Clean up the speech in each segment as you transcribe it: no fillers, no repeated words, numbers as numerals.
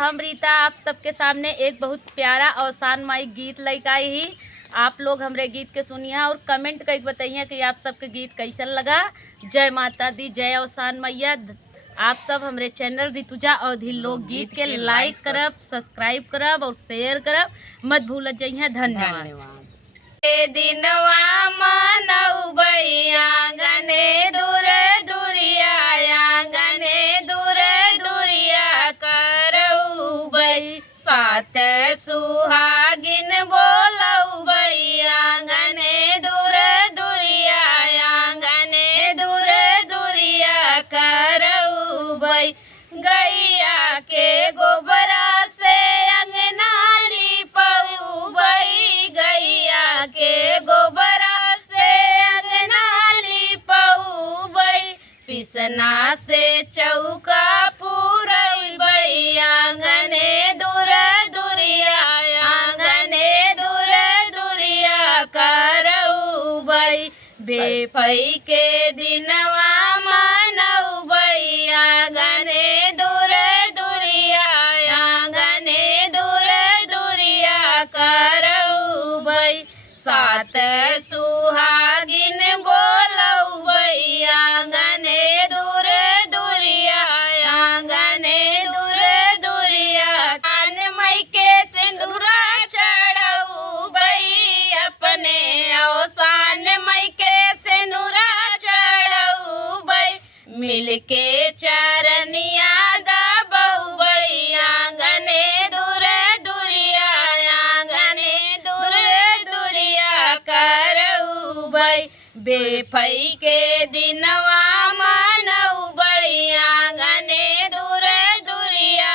हम रीता आप सबके सामने एक बहुत प्यारा और शानमयी गीत लेकर आई ही। आप लोग हमरे गीत के सुनिए और कमेंट करके बताइए कि आप सबके गीत कैसन लगा। जय माता दी, जय अवसान मैया। आप सब हमरे चैनल ऋतुजा अवधी लोक गीत के लाइक करब, सब्सक्राइब करब और शेयर करब मत भूल जाइए। धन्यवाद। दिनवा मानऊ बैया गने दूर दूरिया गने दूर दूरिया करऊ बई साथ सुहागिन बोलऊ बैया गने दूर दूरिया गने दूर दूरिया करऊ बई गैया के गोबरा से अंगना लिपऊ बई गैया के गोबरा से अंगना लिपऊ बई पिसना से चौका पूरई बई आंगने दूर दूरिया आंगने दूर दूरिया करऊ बई बेफई के दिनवा मानऊ बई आंगने दूर दूरिया आंगने दूर दूरिया करऊ बई सात सुहागिन बोलऊ बई आंगने दूर दूरिया आंगने दूर दूरिया कान मई के सिंदूरा चढ़ऊ बई अपने अवसान मई के सिंदूरा चढ़ऊ बई मिलके चरनिया दबऊ बई आंगने दूर दूरिया आंगने दूर दूरिया करऊ बई बेफई के दिनवा मानऊ बई आंगने दूर दूरिया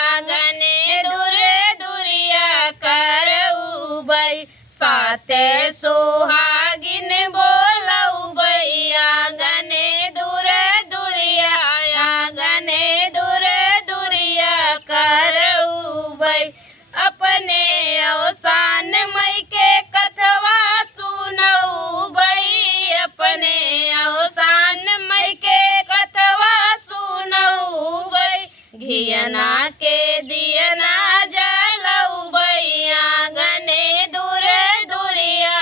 आंगने दूर दूरिया करऊ बई सात सुहागिन बोलऊ बई आंगने दूर दूरिया आंगने दूर दूरिया करऊ बई अपने अवसान मई के कथवा सुनऊ बई अपने अवसान मई के कथवा सुनऊ बई घियना के दियना जलऊ बई आंगने दूर दूरिया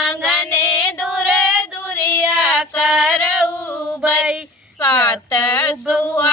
आंगने दूर दूरिया करऊ बई सात सुहा